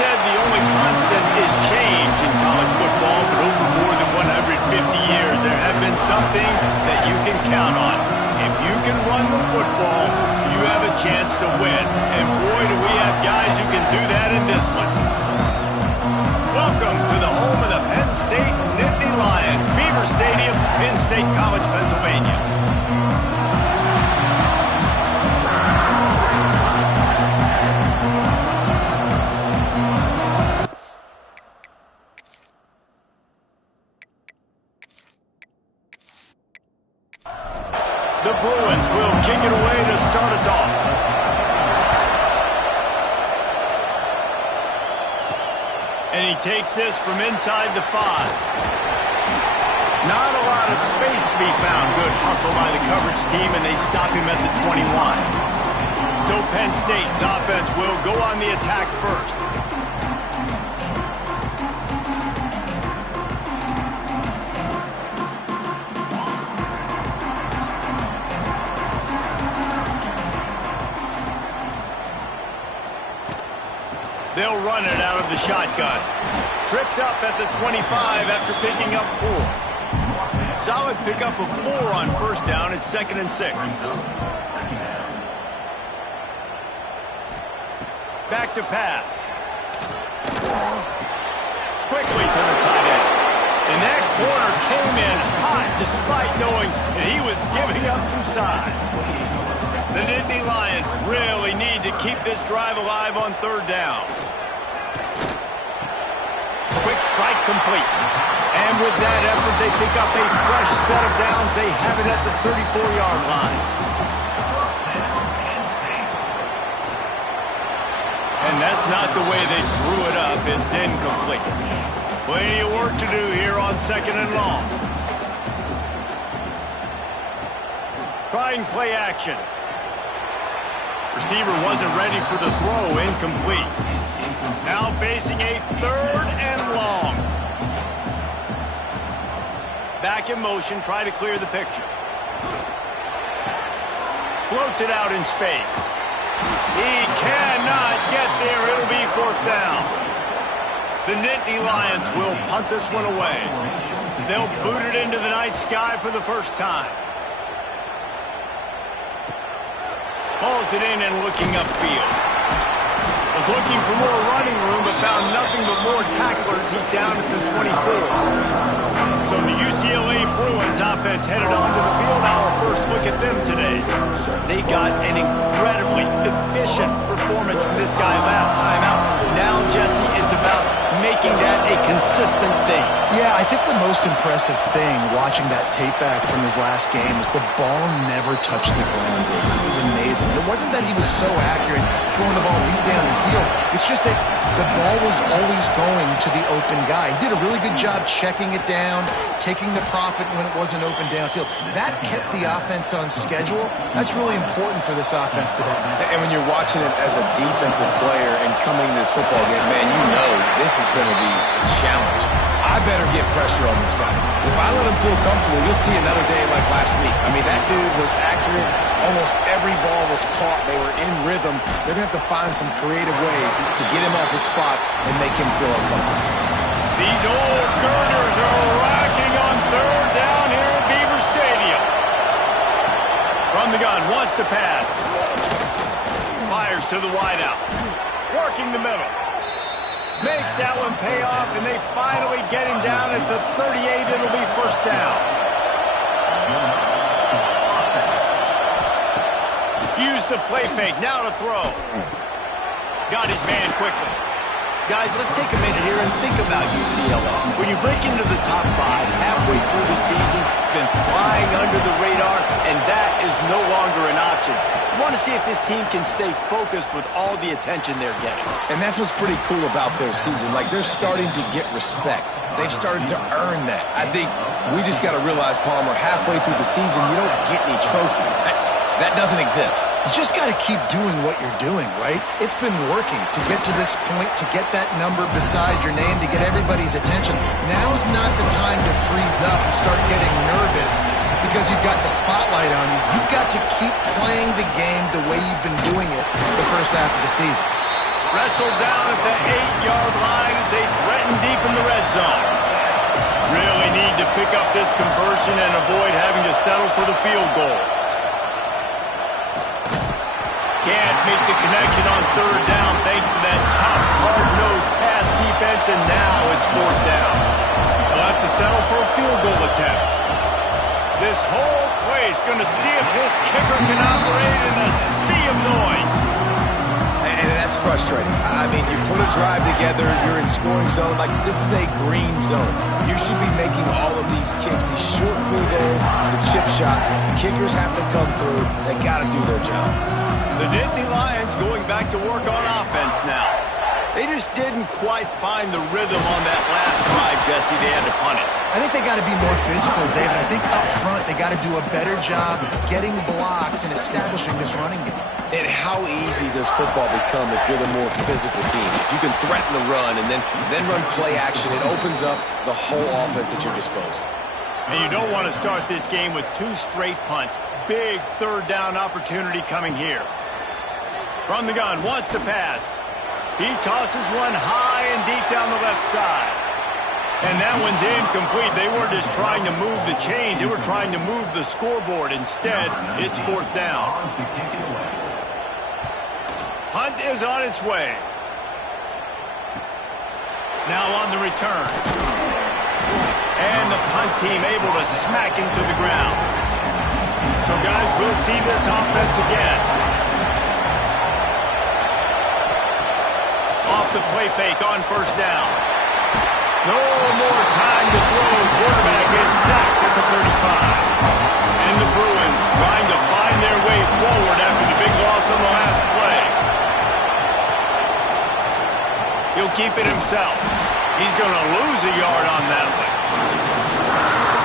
said the only constant is change in college football, but over more than 150 years, there have been some things that you can count on. If you can run the football, you have a chance to win. And boy, do we have guys who can do that in this one. Welcome to the home of the Penn State Nittany Lions, Beaver Stadium, Penn State College, Pennsylvania. The Bruins will kick it away to start us off. And he takes this from inside the 5. Not a lot of space to be found. Good hustle by the coverage team, and they stop him at the 21. So Penn State's offense will go on the attack first. They'll run it out of the shotgun. Tripped up at the 25 after picking up 4. Solid pickup of 4 on first down. It's 2nd and 6. Back to pass. Quickly to the tight end. And that corner came in hot despite knowing that he was giving up some size. The Nittany Lions really need to keep this drive alive on 3rd down. Quick strike complete. And with that effort, they pick up a fresh set of downs. They have it at the 34-yard line. And that's not the way they drew it up. It's incomplete. Plenty of work to do here on 2nd and long. Trying play action. Receiver wasn't ready for the throw, incomplete. Now facing a 3rd and long. Back in motion, try to clear the picture. Floats it out in space. He cannot get there. It'll be 4th down. The Nittany Lions will punt this one away. They'll boot it into the night sky for the first time. Hauls it in and looking upfield. Was looking for more running room, but found nothing but more tacklers. He's down at the 24. So the UCLA Bruins offense headed onto the field. Our first look at them today. They got an incredibly efficient performance from this guy last time out. Now, Jesse, it's about making that a consistent thing. Yeah, I think the most impressive thing watching that tape back from his last game is the ball never touched the ground. It was amazing. It wasn't that he was so accurate throwing the ball deep down the field. It's just that the ball was always going to the open guy. He did a really good job checking it down, taking the profit when it wasn't open downfield. That kept the offense on schedule. That's really important for this offense today. And when you're watching it as a defensive player and coming to this football game, man, you know this is going to be a challenge. I better get pressure on this guy. If I let him feel comfortable, you'll see another day like last week. I mean, that dude was accurate. Almost every ball was caught. They were in rhythm. They're going to have to find some creative ways to get him off his spots and make him feel uncomfortable. These old girders are rocking on 3rd down here at Beaver Stadium. From the gun, wants to pass. Fires to the wideout. Working the middle. Makes that one pay off, and they finally get him down at the 38. It'll be 1st down. Use the play fake. Now to throw. Got his man quickly. Guys, let's take a minute here and think about UCLA. When you break into the top 5 halfway through the season, been flying under the radar, and that is no longer an option. You want to see if this team can stay focused with all the attention they're getting. And that's what's pretty cool about their season. Like, they're starting to get respect. They've started to earn that. I think we just got to realize, Palmer, halfway through the season, you don't get any trophies. That doesn't exist. You just got to keep doing what you're doing, right? It's been working to get to this point, to get that number beside your name, to get everybody's attention. Now's not the time to freeze up and start getting nervous because you've got the spotlight on you. You've got to keep playing the game the way you've been doing it the first half of the season. Wrestled down at the 8-yard line as they threaten deep in the red zone. Really need to pick up this conversion and avoid having to settle for the field goal. Can't make the connection on third down thanks to that top hard-nosed pass defense, and now it's fourth down. They'll have to settle for a field goal attempt. This whole place going to see if this kicker can operate in a sea of noise. And that's frustrating. I mean, you put a drive together, you're in scoring zone. Like, this is a green zone. You should be making all of these kicks, these short field goals, the chip shots. Kickers have to come through. They got to do their job. The Nittany Lions going back to work on offense now. They just didn't quite find the rhythm on that last drive, Jesse. They had to punt it. I think they got to be more physical, David. I think up front they got to do a better job getting blocks and establishing this running game. And how easy does football become if you're the more physical team? If you can threaten the run and then run play action, it opens up the whole offense at your disposal. And you don't want to start this game with 2 straight punts. Big third down opportunity coming here. From the gun, wants to pass. He tosses one high and deep down the left side. And that one's incomplete. They weren't just trying to move the chains. They were trying to move the scoreboard. Instead, it's fourth down. Hunt is on its way. Now on the return. And the punt team able to smack him to the ground. So, guys, we'll see this offense again. Off the play fake on first down. No more time to throw. Quarterback is sacked at the 35. And the Bruins trying to find their way forward after the big loss on the last play. He'll keep it himself. He's going to lose a yard on that one.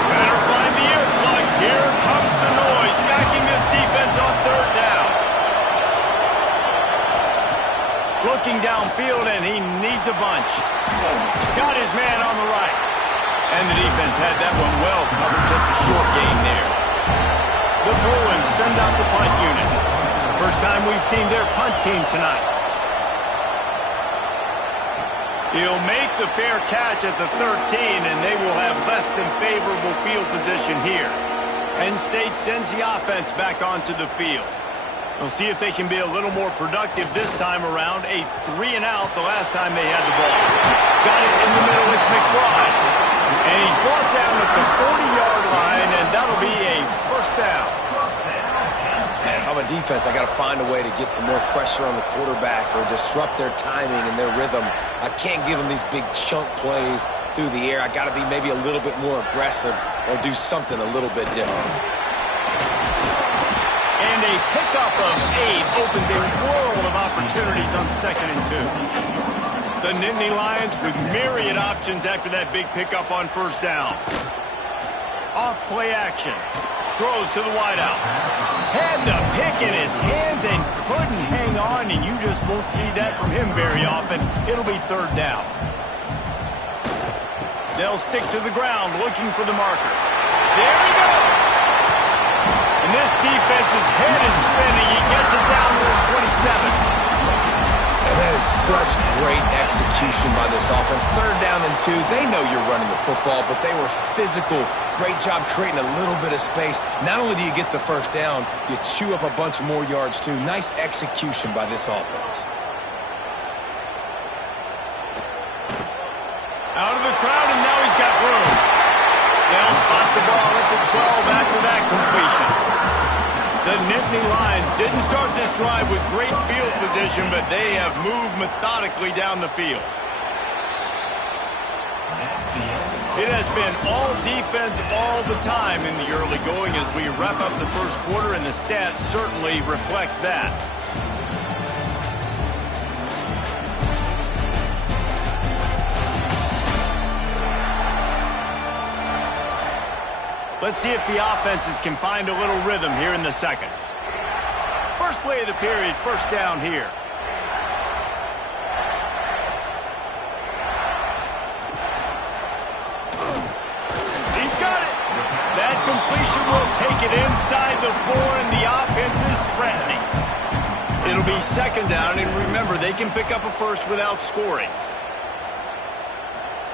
Better find the earplugs. Here comes the noise, backing this defense on third down. Looking downfield, and he needs a bunch. Got his man on the right. And the defense had that one well covered, just a short gain there. The Bruins send out the punt unit. First time we've seen their punt team tonight. He'll make the fair catch at the 13, and they will have less than favorable field position here. Penn State sends the offense back onto the field. We'll see if they can be a little more productive this time around. A 3-and-out the last time they had the ball. Got it in the middle. It's McBride. And he's brought down at the 40-yard line, and that'll be a first down. Man, if I'm a defense, I got to find a way to get some more pressure on the quarterback or disrupt their timing and their rhythm. I can't give them these big chunk plays through the air. I got to be maybe a little bit more aggressive or do something a little bit different. And a pickup of 8 opens a world of opportunities on 2nd and 2. The Nittany Lions with myriad options after that big pickup on first down. Off play action. Throws to the wideout. Had the pick in his hands and couldn't hang on, and you just won't see that from him very often. It'll be third down. They'll stick to the ground looking for the marker. There he goes. And this defense's head is spinning. He gets it down to the 27. And that is such great execution by this offense. Third down and 2. They know you're running the football, but they were physical. Great job creating a little bit of space. Not only do you get the first down, you chew up a bunch more yards too. Nice execution by this offense. Out of the crowd, and now he's got room. They'll spot the ball at the 12 after that completion. The Nittany Lions didn't start this drive with great field position, but they have moved methodically down the field. It has been all defense all the time in the early going as we wrap up the first quarter, and the stats certainly reflect that. Let's see if the offenses can find a little rhythm here in the second. First play of the period, first down here. He's got it. That completion will take it inside the 4, and the offense is threatening. It'll be second down, and remember, they can pick up a first without scoring.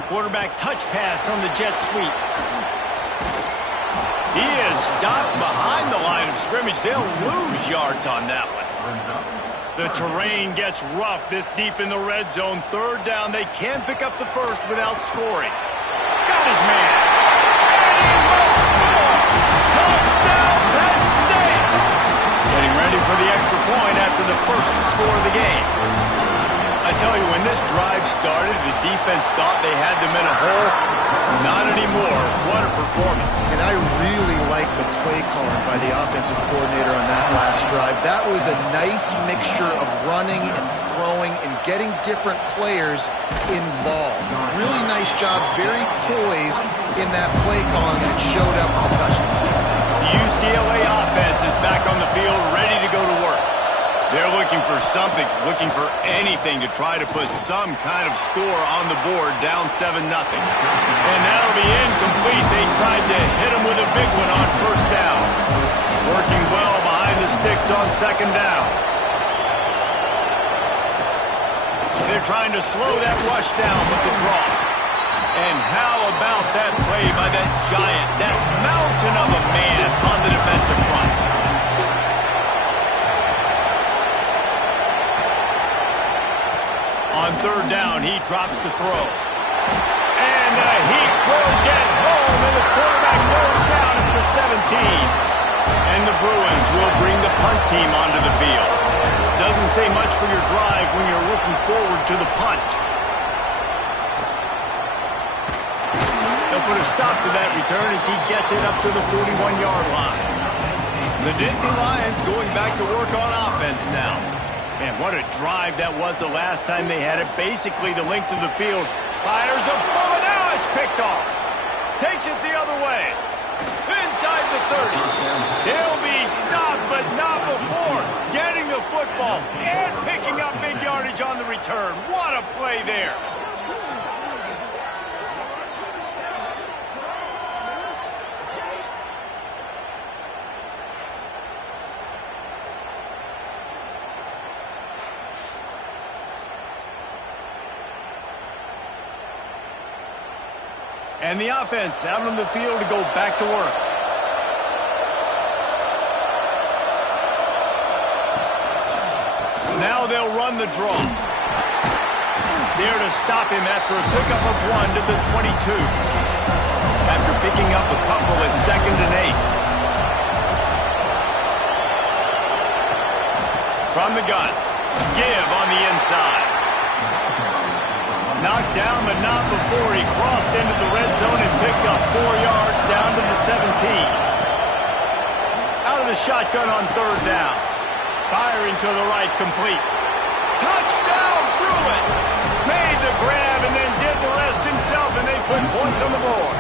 Quarterback touch pass on the jet sweep. He is stopped behind the line of scrimmage. They'll lose yards on that one. The terrain gets rough this deep in the red zone. Third down, they can pick up the first without scoring. Got his man. And he will score. Touchdown, Penn State. Getting ready for the extra point after the first score of the game. I tell you, when this drive started, the defense thought they had them in a hole. Not anymore. What a performance. And I really like the play calling by the offensive coordinator on that last drive. That was a nice mixture of running and throwing and getting different players involved. Really nice job, very poised in that play calling, and it showed up with a touchdown. The UCLA offense is back on the field, ready to go to work. They're looking for something, looking for anything to try to put some kind of score on the board, down 7-0. And that'll be incomplete. They tried to hit him with a big one on first down. Working well behind the sticks on second down. They're trying to slow that rush down with the draw. And how about that play by that giant, that mountain of a man on the defensive front? On third down, he drops to throw. And he will get home, and the quarterback goes down at the 17. And the Bruins will bring the punt team onto the field. Doesn't say much for your drive when you're looking forward to the punt. They'll put a stop to that return as he gets it up to the 41-yard line. The Nittany Lions going back to work on offense now. Man, what a drive that was the last time they had it. Basically the length of the field. Fires a bullet. Now it's picked off. Takes it the other way. Inside the 30. He'll be stopped, but not before getting the football and picking up big yardage on the return. What a play there. And the offense out on the field to go back to work. Now they'll run the draw. There to stop him after a pickup of 1 to the 22. After picking up a couple at 2nd and 8. From the gun. Give on the inside. Knocked down, but not before he crossed into the red zone and picked up 4 yards down to the 17. Out of the shotgun on third down. Firing to the right, complete. Touchdown, Bruins! Made the grab and then did the rest himself, and they put points on the board.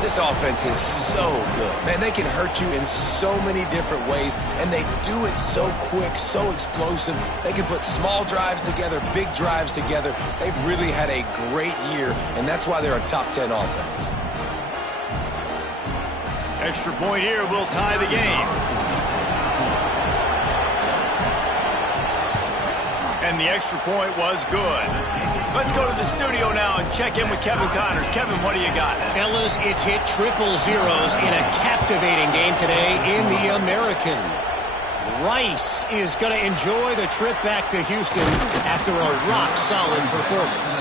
This offense is so good. Man, they can hurt you in so many different ways, and they do it so quick, so explosive. They can put small drives together, big drives together. They've really had a great year, and that's why they're a top 10 offense. Extra point here will tie the game. And the extra point was good. Let's go to the studio now and check in with Kevin Connors. Kevin, what do you got? Fellas, it's hit triple zeros in a captivating game today in the American. Rice is going to enjoy the trip back to Houston after a rock-solid performance.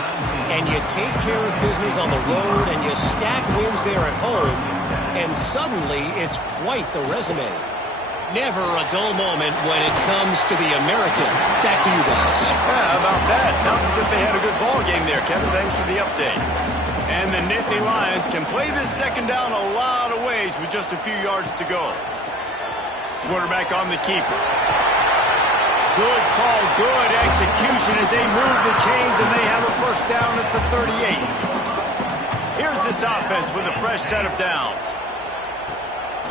And you take care of business on the road and you stack wins there at home, and suddenly it's quite the resume. Never a dull moment when it comes to the American. Back to you guys. Yeah, how about that? Sounds as if they had a good ball game there, Kevin. Thanks for the update. And the Nittany Lions can play this second down a lot of ways with just a few yards to go. Quarterback on the keeper. Good call, good execution as they move the chains, and they have a first down at the 38. Here's this offense with a fresh set of downs.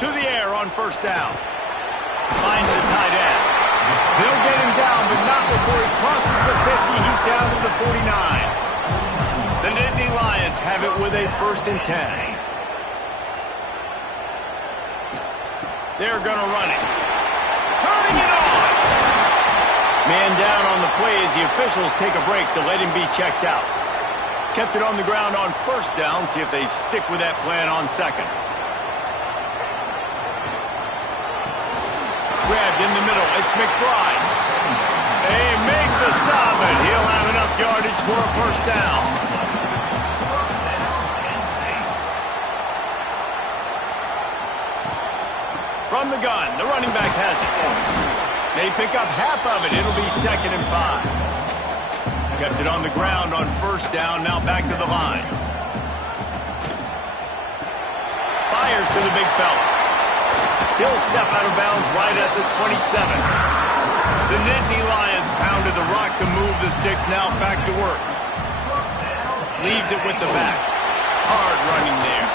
To the air on first down. Finds the tight end. They'll get him down, but not before he crosses the 50. He's down to the 49. The Nittany Lions have it with a 1st and 10. They're going to run it. Turning it on. Man down on the play as the officials take a break to let him be checked out. Kept it on the ground on first down. See if they stick with that plan on second. Grabbed in the middle. It's McBride. They make the stop, and he'll have enough yardage for a first down. From the gun, the running back has it. They pick up half of it. It'll be 2nd and 5. Kept it on the ground on first down, now back to the line. Fires to the big fella. He'll step out of bounds right at the 27. The Nittany Lions pounded the rock to move the sticks, now back to work. Leaves it with the back. Hard running there.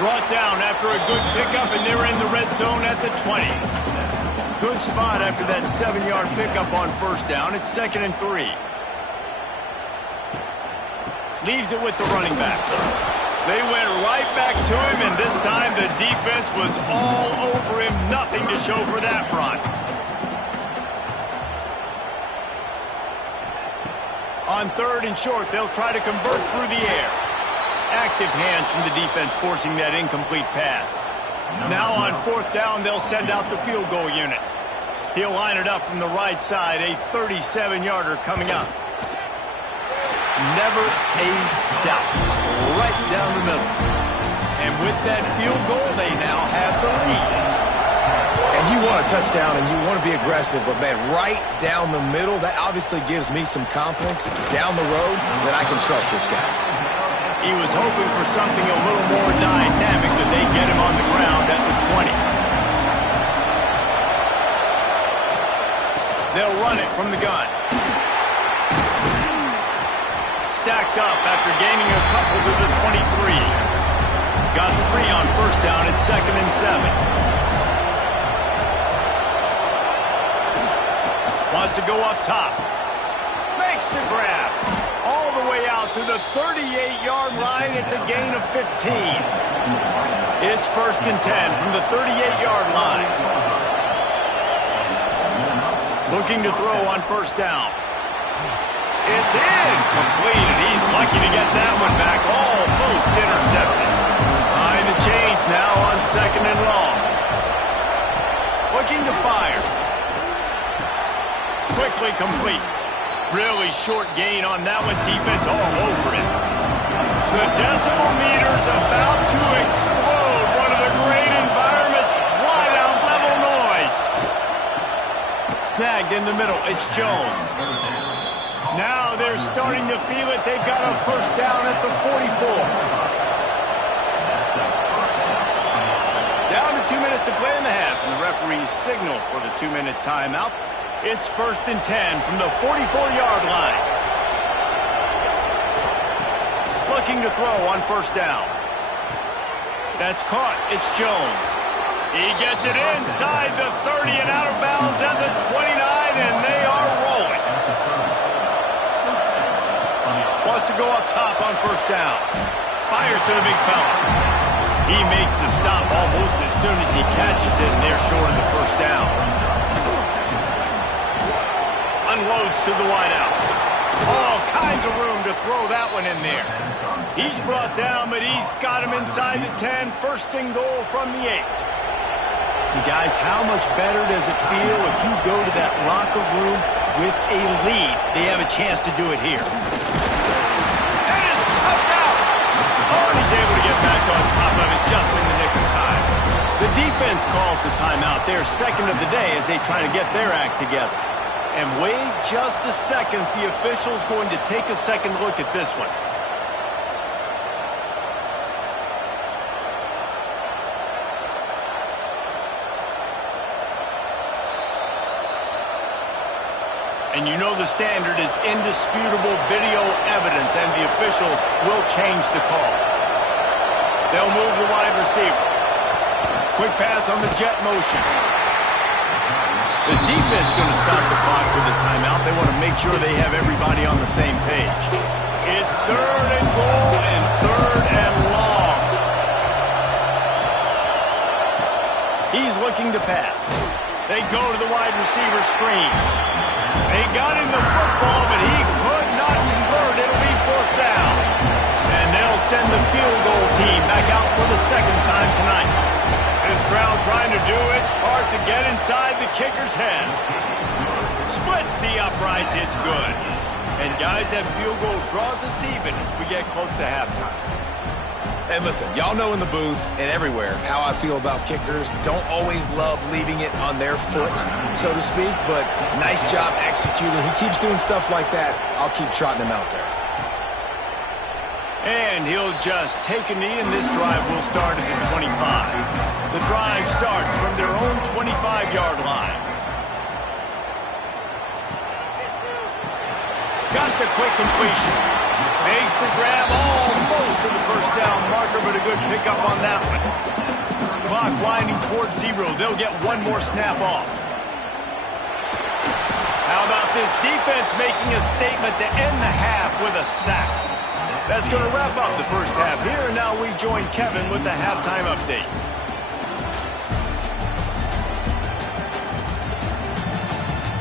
Brought down after a good pickup, and they're in the red zone at the 20. Good spot after that 7-yard pickup on first down. It's 2nd and 3. Leaves it with the running back. They went right back to him, and this time the defense was all over him. Nothing to show for that run. On 3rd and short, they'll try to convert through the air. Active hands from the defense forcing that incomplete pass. Now on 4th down, they'll send out the field goal unit. He'll line it up from the right side, a 37-yarder coming up. Never a doubt. Right down the middle. And with that field goal, they now have the lead. And you want a touchdown and you want to be aggressive, but, man, right down the middle, that obviously gives me some confidence down the road that I can trust this guy. He was hoping for something a little more dynamic, that they get him on the ground at the 20. They'll run it from the gun. Stacked up after gaining a couple to the 23. Got 3 on first down. It's 2nd and 7. Wants to go up top. Makes the grab. All the way out to the 38-yard line. It's a gain of 15. It's 1st and 10 from the 38-yard line. Looking to throw on first down. It's incomplete. He's lucky to get that one back. Almost intercepted. Behind the chains now on 2nd and long. Looking to fire. Quickly complete. Really short gain on that one. Defense all over it. The decimal meter's about to explode. One of the great environments. Wide out level noise. Snagged in the middle. It's Jones. Now they're starting to feel it. They've got a first down at the 44. Down to 2 minutes to play in the half, and the referees signal for the 2-minute timeout. It's 1st and 10 from the 44-yard line. Looking to throw on first down. That's caught. It's Jones. He gets it inside the 30 and out of bounds at the 29, and they are rolling. Wants to go up top on first down. Fires to the big fella. He makes the stop almost as soon as he catches it, and they're short of the first down. Unloads to the wideout. All kinds of room to throw that one in there. He's brought down, but he's got him inside the 10. 1st and goal from the 8. And guys, how much better does it feel if you go to that locker room with a lead? They have a chance to do it here. He's able to get back on top of it just in the nick of time. The defense calls the timeout. They're 2nd of the day as they try to get their act together. And wait just a second. The official's going to take a second look at this one. And you know the standard is indisputable video evidence, and the officials will change the call. They'll move the wide receiver. Quick pass on the jet motion. The defense going to stop the clock with a timeout. They want to make sure they have everybody on the same page. It's 3rd and goal and 3rd and long. He's looking to pass. They go to the wide receiver screen. They got him the football, but he could not convert. It'll be fourth down. And they'll send the field goal team back out for the second time tonight. This crowd trying to do its part to get inside the kicker's head. Splits the uprights, it's good. And guys, that field goal draws us even as we get close to halftime. And listen, y'all know in the booth and everywhere how I feel about kickers. Don't always love leaving it on their foot, so to speak, but nice job executing. He keeps doing stuff like that. I'll keep trotting him out there. And he'll just take a knee, and this drive will start at the 25. The drive starts from their own 25-yard line. Got the quick completion. Makes the grab almost to the first down marker, but a good pickup on that one. Clock winding towards 0. They'll get one more snap off. How about this defense making a statement to end the half with a sack? That's going to wrap up the first half here, and now we join Kevin with the halftime update.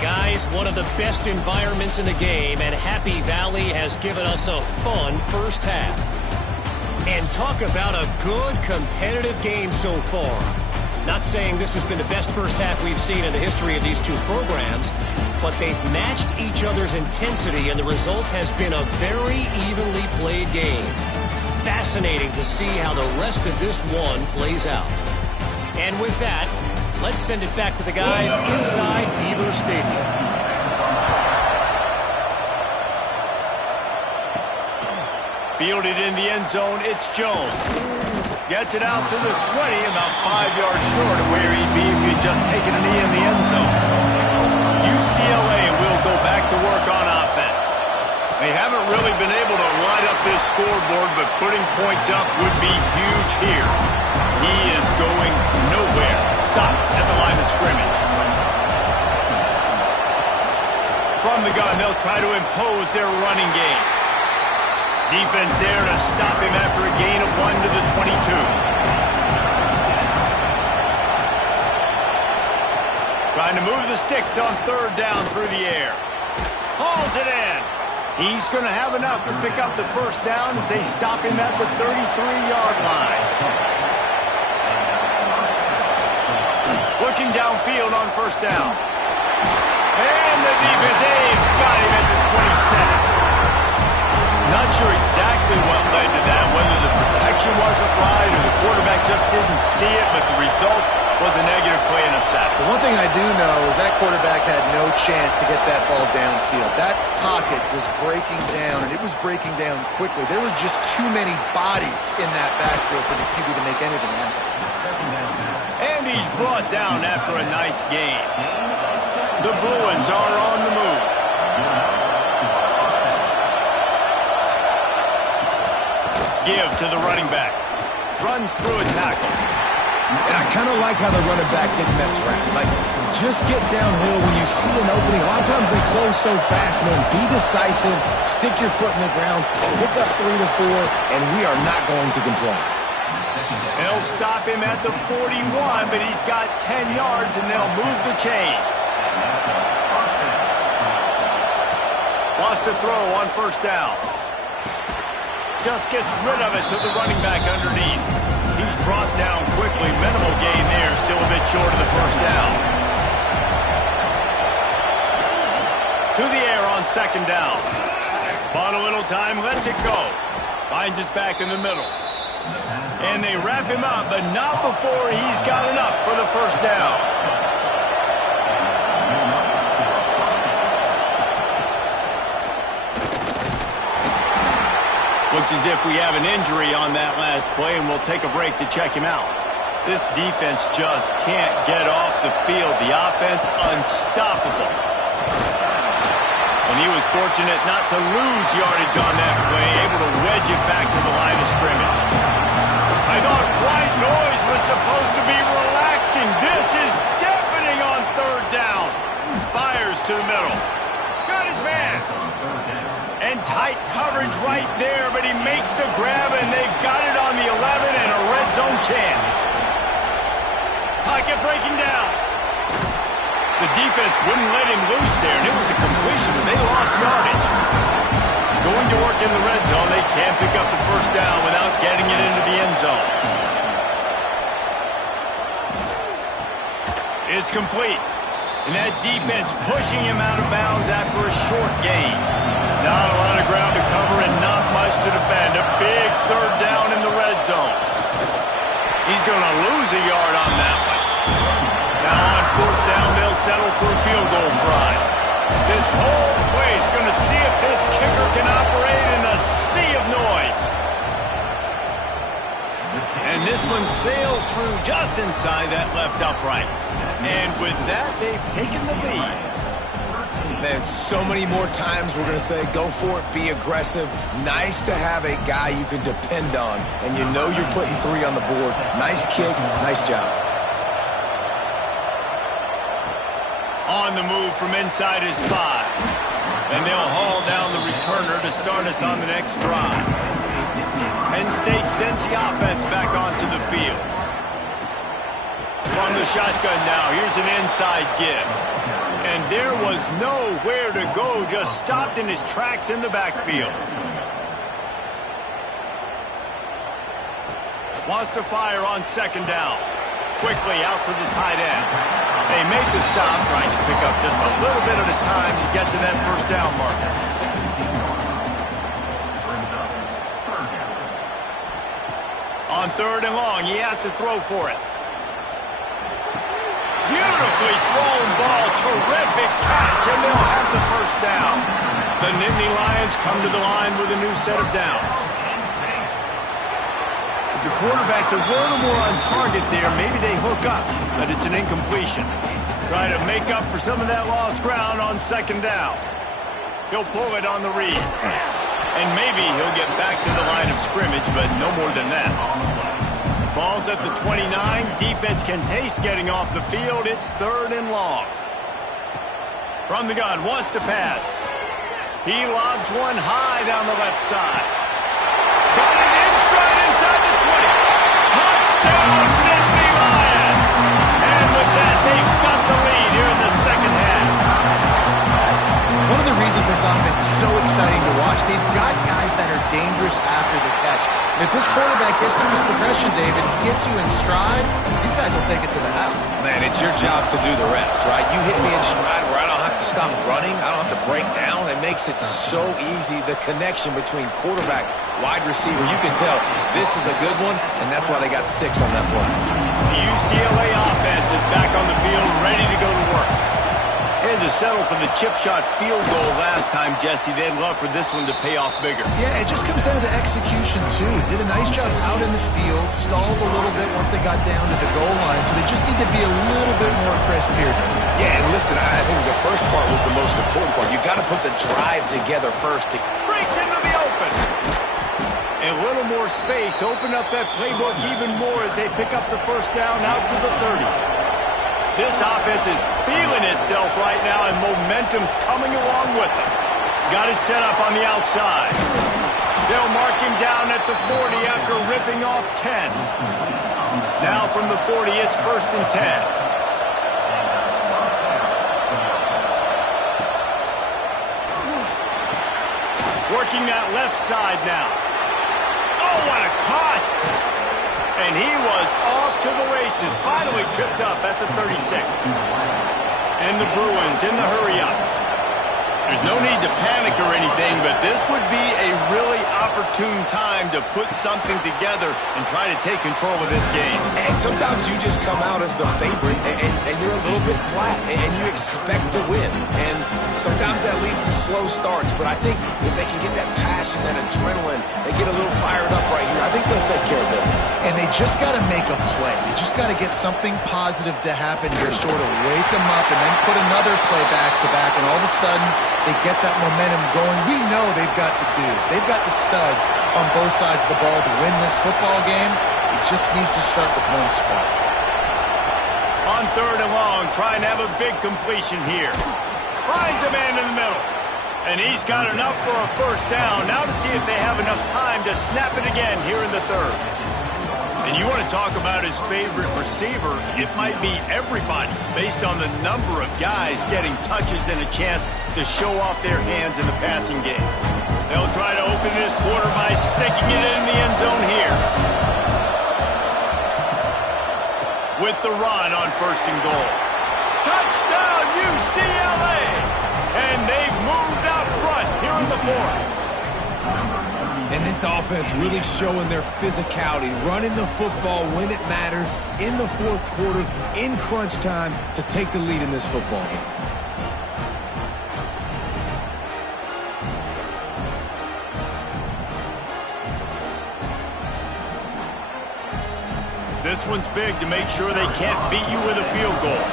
Guys, one of the best environments in the game, and Happy Valley has given us a fun first half. And talk about a good competitive game so far. Not saying this has been the best first half we've seen in the history of these two programs, but they've matched each other's intensity, and the result has been a very evenly played game. Fascinating to see how the rest of this one plays out. And with that, let's send it back to the guys inside Beaver Stadium. Fielded in the end zone, it's Jones. Gets it out to the 20, about 5 yards short of where he'd be if he'd just taken a knee in the end zone. UCLA will go back to work on offense. They haven't really been able to light up this scoreboard, but putting points up would be huge here. He is going nowhere. Stop at the line of scrimmage. From the gun, they'll try to impose their running game. Defense there to stop him after a gain of 1 to the 22. Trying to move the sticks on third down through the air. Hauls it in. He's going to have enough to pick up the first down as they stop him at the 33-yard line. Looking downfield on first down. And the defense, they've got him at the 27. Not sure exactly what led to that, whether the protection wasn't right or the quarterback just didn't see it, but the result was a negative play and a sack. The one thing I do know is that quarterback had no chance to get that ball downfield. That pocket was breaking down, and it was breaking down quickly. There were just too many bodies in that backfield for the QB to make anything happen. And he's brought down after a nice gain. The Bruins are on the move. Give to the running back. Runs through a tackle. And I kind of like how the running back didn't mess around. Like, just get downhill when you see an opening. A lot of times they close so fast, man. Be decisive. Stick your foot in the ground. Pick up 3 to 4, and we are not going to complain. They'll stop him at the 41, but he's got 10 yards, and they'll move the chains. Lost a throw on first down. Just gets rid of it to the running back underneath. He's brought down quickly. Minimal gain there. Still a bit short of the first down. To the air on second down. Bought a little time. Lets it go. Finds us back in the middle. And they wrap him up, but not before he's got enough for the first down. Looks as if we have an injury on that last play, and we'll take a break to check him out. This defense just can't get off the field. The offense unstoppable. And he was fortunate not to lose yardage on that play, able to wedge it back to the line of scrimmage. I thought white noise was supposed to be relaxing. This is deafening on third down. Fires to the middle. Got his man. And tight coverage right there, but he makes the grab, and they've got it on the 11 and a red zone chance. Pocket breaking down. The defense wouldn't let him loose there, and it was a completion, but they lost yardage. Going to work in the red zone, they can't pick up the first down without getting it into the end zone. It's complete. And that defense pushing him out of bounds after a short gain. Not a lot of ground to cover and not much to defend. A big third down in the red zone. He's going to lose a yard on that one. Now on fourth down, they'll settle for a field goal try. This whole place going to see if this kicker can operate in the sea of noise. And this one sails through just inside that left upright. And with that, they've taken the lead. Man, so many more times we're going to say, go for it, be aggressive. Nice to have a guy you can depend on, and you know you're putting 3 on the board. Nice kick, nice job. On the move from inside his 5. And they'll haul down the returner to start us on the next drive. Penn State sends the offense back onto the field. From the shotgun now, here's an inside give. And there was nowhere to go, just stopped in his tracks in the backfield. Wants to fire on second down. Quickly out to the tight end. They make the stop, trying to pick up just a little bit at a time to get to that first down marker. On third and long, he has to throw for it. Beautifully thrown ball, terrific catch, and they'll have the first down. The Nittany Lions come to the line with a new set of downs. If the quarterback's a little more on target there, maybe they hook up, but it's an incompletion. Trying to make up for some of that lost ground on second down. He'll pull it on the read. And maybe he'll get back to the line of scrimmage, but no more than that. Ball's at the 29. Defense can taste getting off the field. It's third and long. From the gun, wants to pass. He lobs one high down the left side. Got it in stride inside the 20. Touchdown, Nittany Lions! And with that, they've got the lead here in the second half. One of the reasons this offense is so exciting to watch, they've got guys that are dangerous after the catch. And if this quarterback gets to his progression, David, hits you in stride, these guys will take it to the house. Man, it's your job to do the rest, right? You hit me in stride where I don't have to stop running. I don't have to break down. It makes it so easy. The connection between quarterback, wide receiver, you can tell this is a good one, and that's why they got 6 on that play. The UCLA offense is back on the field, ready to go to work. And to settle for the chip shot field goal last time, Jesse, they'd love for this one to pay off bigger. Yeah, it just comes down to execution, too. Did a nice job out in the field, stalled a little bit once they got down to the goal line, so they just need to be a little bit more crisp here. Yeah, and listen, I think the first part was the most important part. You got to put the drive together first. Breaks into the open. A little more space, open up that playbook even more as they pick up the first down out to the 30. This offense is feeling itself right now, and momentum's coming along with them. Got it set up on the outside. They'll mark him down at the 40 after ripping off 10. Now from the 40, it's first and 10. Working that left side now. Oh, what a cut! And he was off to the races, finally tripped up at the 36. And the Bruins in the hurry-up. There's no need to panic or anything, but this would be a really opportune time to put something together and try to take control of this game. And sometimes you just come out as the favorite, and you're a little bit flat, and you expect to win. And sometimes that leads to slow starts, but I think if they can get that passion, that adrenaline, they get a little fired up right here, I think they'll take care of business. And they just got to make a play. They just got to get something positive to happen here, sort of wake them up, and then put another play back-to-back, and all of a sudden, they get that momentum going. We know they've got the dudes. They've got the studs on both sides of the ball to win this football game. It just needs to start with one spark. On third and long, trying to have a big completion here. Finds a man in the middle. And he's got enough for a first down. Now to see if they have enough time to snap it again here in the third. And you want to talk about his favorite receiver, it might be everybody based on the number of guys getting touches and a chance to show off their hands in the passing game. They'll try to open this quarter by sticking it in the end zone here. With the run on 1st and goal. Touchdown, UCLA! And they've moved out front here in the 4th. And this offense really showing their physicality, running the football when it matters, in the 4th quarter, in crunch time, to take the lead in this football game. This one's big to make sure they can't beat you with a field goal.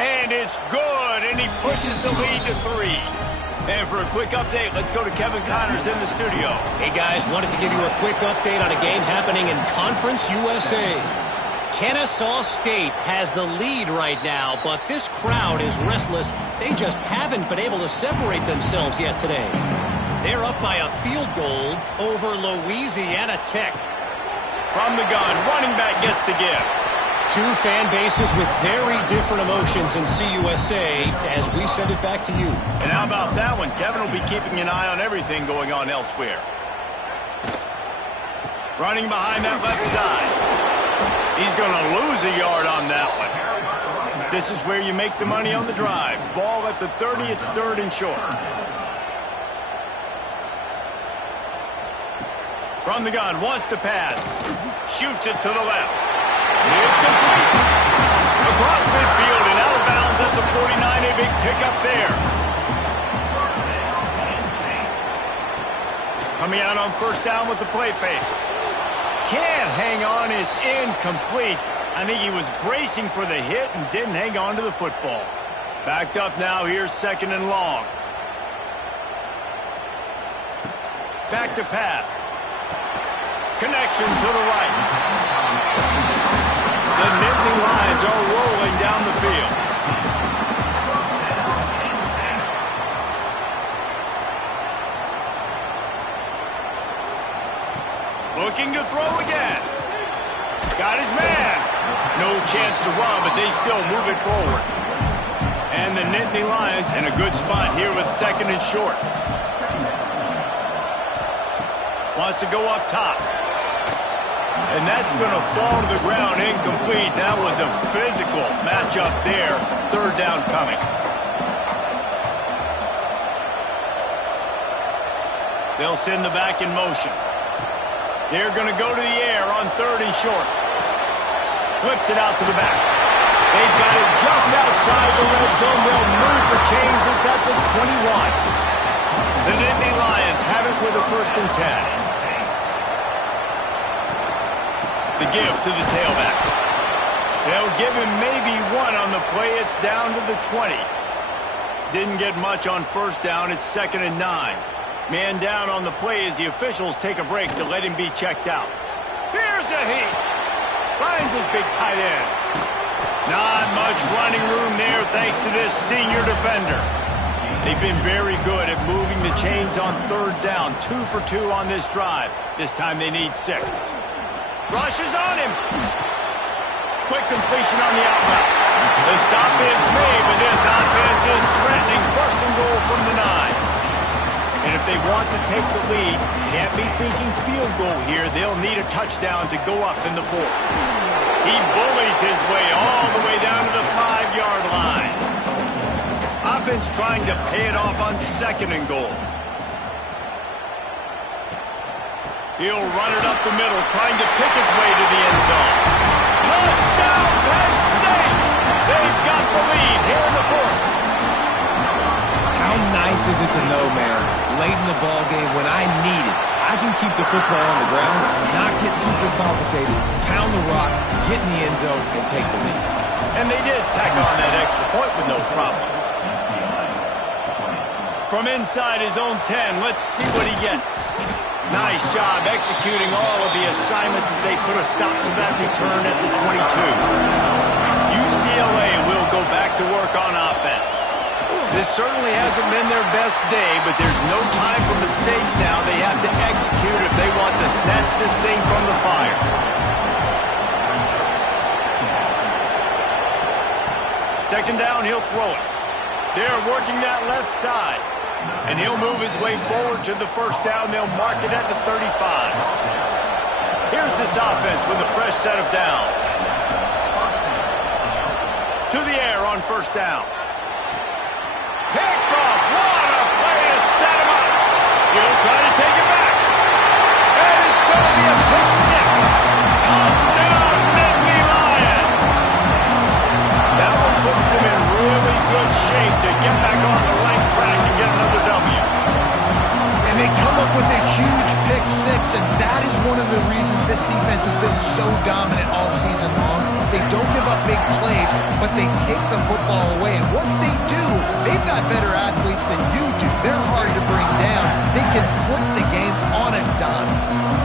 And it's good, and he pushes the lead to 3. And for a quick update, let's go to Kevin Connors in the studio. Hey, guys, wanted to give you a quick update on a game happening in Conference USA. Kennesaw State has the lead right now, but this crowd is restless. They just haven't been able to separate themselves yet today. They're up by a field goal over Louisiana Tech. From the gun, running back gets to give. Two fan bases with very different emotions in CUSA as we send it back to you. And how about that one? Kevin will be keeping an eye on everything going on elsewhere. Running behind that left side. He's going to lose a yard on that one. This is where you make the money on the drive. Ball at the 30, it's 3rd and short. From the gun, wants to pass. Shoots it to the left. It's complete. Across midfield and out of bounds at the 49. A big pickup there. Coming out on 1st down with the play fake. Can't hang on. It's incomplete. I think he was bracing for the hit and didn't hang on to the football. Backed up now. Here's 2nd and long. Back to pass. Connection to the right. The Nittany Lions are rolling down the field. Looking to throw again. Got his man. No chance to run, but they still move it forward. And the Nittany Lions in a good spot here with 2nd and short. Wants to go up top. And that's going to fall to the ground incomplete. That was a physical matchup there. 3rd down coming. They'll send the back in motion. They're going to go to the air on 3rd and short. Flips it out to the back. They've got it just outside the red zone. They'll move the chains. It's at the 21. The Nittany Lions have it with a 1st and 10. The give to the tailback. They'll give him maybe 1 on the play. It's down to the 20. Didn't get much on 1st down. It's 2nd and 9. Man down on the play as the officials take a break to let him be checked out. Here's a heat. Finds his big tight end. Not much running room there thanks to this senior defender. They've been very good at moving the chains on 3rd down. 2 for 2 on this drive. This time they need 6. Rushes on him. Quick completion on the out route. The stop is made, but this offense is threatening 1st and goal from the 9. And if they want to take the lead, can't be thinking field goal here. They'll need a touchdown to go up in the 4th. He bullies his way all the way down to the 5-yard line. Offense trying to pay it off on 2nd and goal. He'll run it up the middle, trying to pick its way to the end zone. Touchdown, Penn State! They've got the lead here in the 4th. How nice is it to know, man, late in the ball game when I need it, I can keep the football on the ground, not get super complicated, pound the rock, get in the end zone, and take the lead. And they did tack on that extra point with no problem. From inside his own 10, let's see what he gets. Nice job executing all of the assignments as they put a stop to that return at the 22. UCLA will go back to work on offense. This certainly hasn't been their best day, but there's no time for mistakes now. They have to execute if they want to snatch this thing from the fire. Second down, he'll throw it. They're working that left side. And he'll move his way forward to the first down. They'll mark it at the 35. Here's this offense with a fresh set of downs. To the air on first down. Picked off. What a play to set him up. He'll try to take it back. And it's going to be a pick six. Touchdown, Nittany Lions. That one puts them in really good shape to get back on the right track and get another W. And they come up with a huge pick six, and that is one of the reasons this defense has been so dominant all season long. They don't give up big plays, but they take the football away. And once they do, they've got better athletes than you do. They're hard to bring down. They can flip the game on a dime.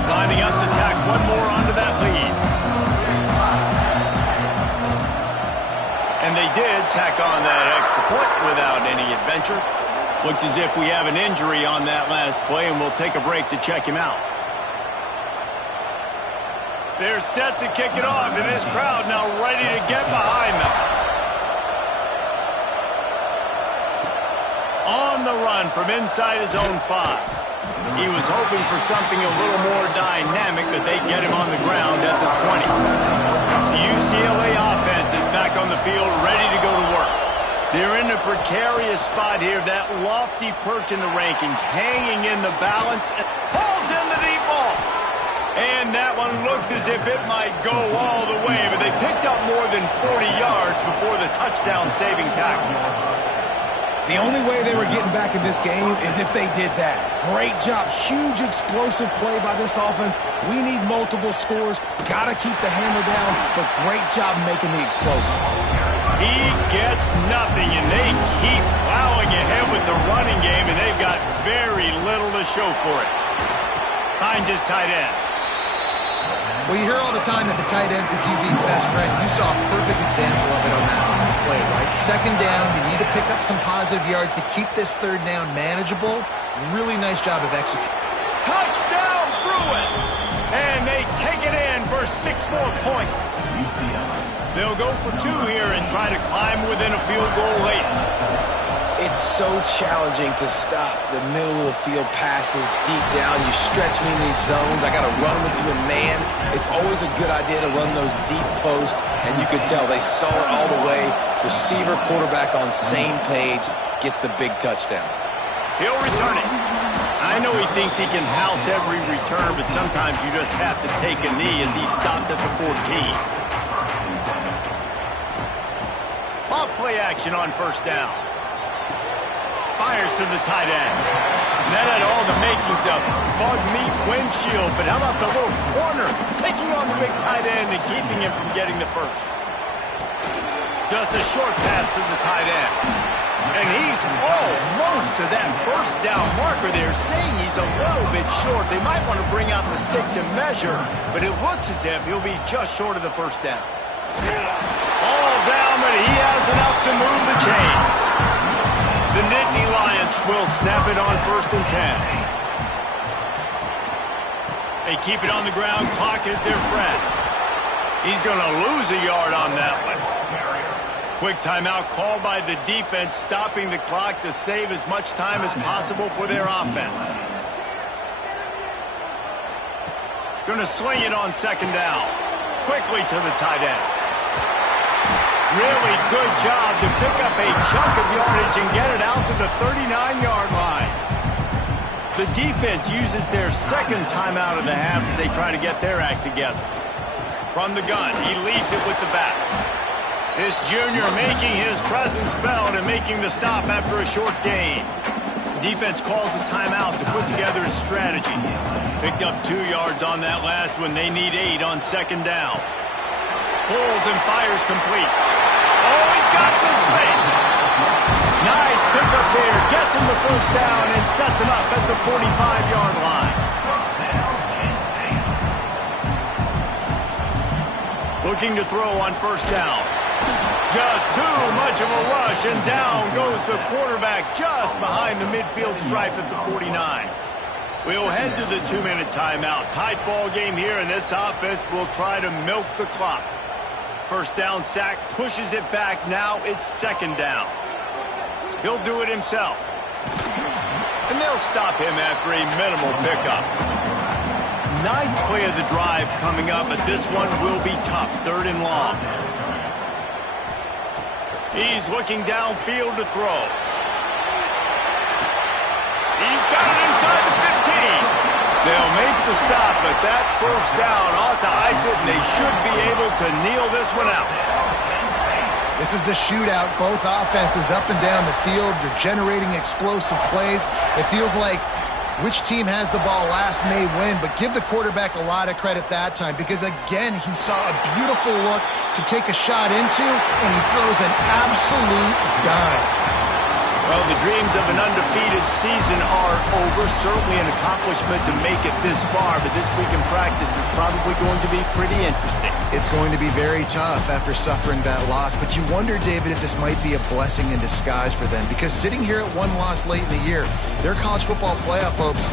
Lining up to tack one more onto that lead. And they did tack on that extra point without any adventure. Looks as if we have an injury on that last play, and we'll take a break to check him out. They're set to kick it off, and this crowd now ready to get behind them. On the run from inside his own 5. He was hoping for something a little more dynamic, but they get him on the ground at the 20. The UCLA offense is back on the field, ready to go to work. They're in a precarious spot here, that lofty perch in the rankings, hanging in the balance. Pulls in the deep ball. And that one looked as if it might go all the way, but they picked up more than 40 yards before the touchdown-saving tackle. The only way they were getting back in this game is if they did that. Great job. Huge explosive play by this offense. We need multiple scores. Got to keep the hammer down, but great job making the explosive. He gets nothing, and they keep plowing ahead with the running game, and they've got very little to show for it. Finds his tight end. Well, you hear all the time that the tight end's the QB's best friend. You saw a perfect example of it on that last play, right? Second down, you need to pick up some positive yards to keep this third down manageable. Really nice job of execution. Touchdown, Bruins! And they take it in for 6 more points. They'll go for 2 here and try to climb within a field goal late. It's so challenging to stop the middle of the field passes deep down. You stretch me in these zones. I got to run with you in man. It's always a good idea to run those deep posts, and you could tell they saw it all the way. Receiver, quarterback on same page, gets the big touchdown. He'll return it. I know he thinks he can house every return, but sometimes you just have to take a knee as he stopped at the 14. Off play action on first down. Fires to the tight end. And that had all the makings of bug meat windshield, but how about the little corner taking on the big tight end and keeping him from getting the first? Just a short pass to the tight end. And he's almost to that first down marker there, saying he's a little bit short. They might want to bring out the sticks and measure, but it looks as if he'll be just short of the first down. All down, but he has enough to move the chains. The Nittany Lions will snap it on 1st and 10. They keep it on the ground. Clock is their friend. He's going to lose a yard on that one. Quick timeout called by the defense, stopping the clock to save as much time as possible for their offense. Going to swing it on 2nd down. Quickly to the tight end. Really good job to pick up a chunk of yardage and get it out to the 39-yard line. The defense uses their 2nd timeout of the half as they try to get their act together. From the gun, he leaves it with the back. This junior making his presence felt and making the stop after a short gain. Defense calls a timeout to put together a strategy. Picked up 2 yards on that last one. They need 8 on 2nd down. Pulls and fires complete. Oh, he's got some space. Nice pickup there. Gets him the first down and sets him up at the 45-yard line. Looking to throw on 1st down. Just too much of a rush, and down goes the quarterback just behind the midfield stripe at the 49. We'll head to the 2-minute timeout. Tight ball game here, and this offense will try to milk the clock. First down sack, pushes it back. Now it's second down. He'll do it himself. And they'll stop him after a minimal pickup. Ninth play of the drive coming up, but this one will be tough. 3rd and long. He's looking downfield to throw. He's got it inside the 15. They'll make the stop, but that first down ought to ice it, and they should be able to kneel this one out. This is a shootout. Both offenses up and down the field. They're generating explosive plays. It feels like which team has the ball last may win, but give the quarterback a lot of credit that time because, again, he saw a beautiful look to take a shot into, and he throws an absolute dime. Well, the dreams of an undefeated season are over. Certainly an accomplishment to make it this far, but this week in practice is probably going to be pretty interesting. It's going to be very tough after suffering that loss, but you wonder, David, if this might be a blessing in disguise for them, because sitting here at one loss late in the year, their college football playoff hopes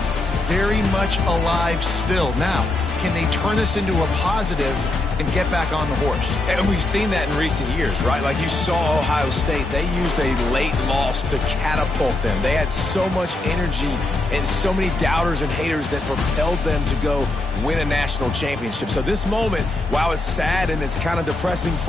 very much alive still. Now, can they turn this into a positive and get back on the horse? And we've seen that in recent years, right? Like you saw Ohio State, they used a late loss to catapult them. They had so much energy and so many doubters and haters that propelled them to go win a national championship. So this moment, while it's sad and it's kind of depressing for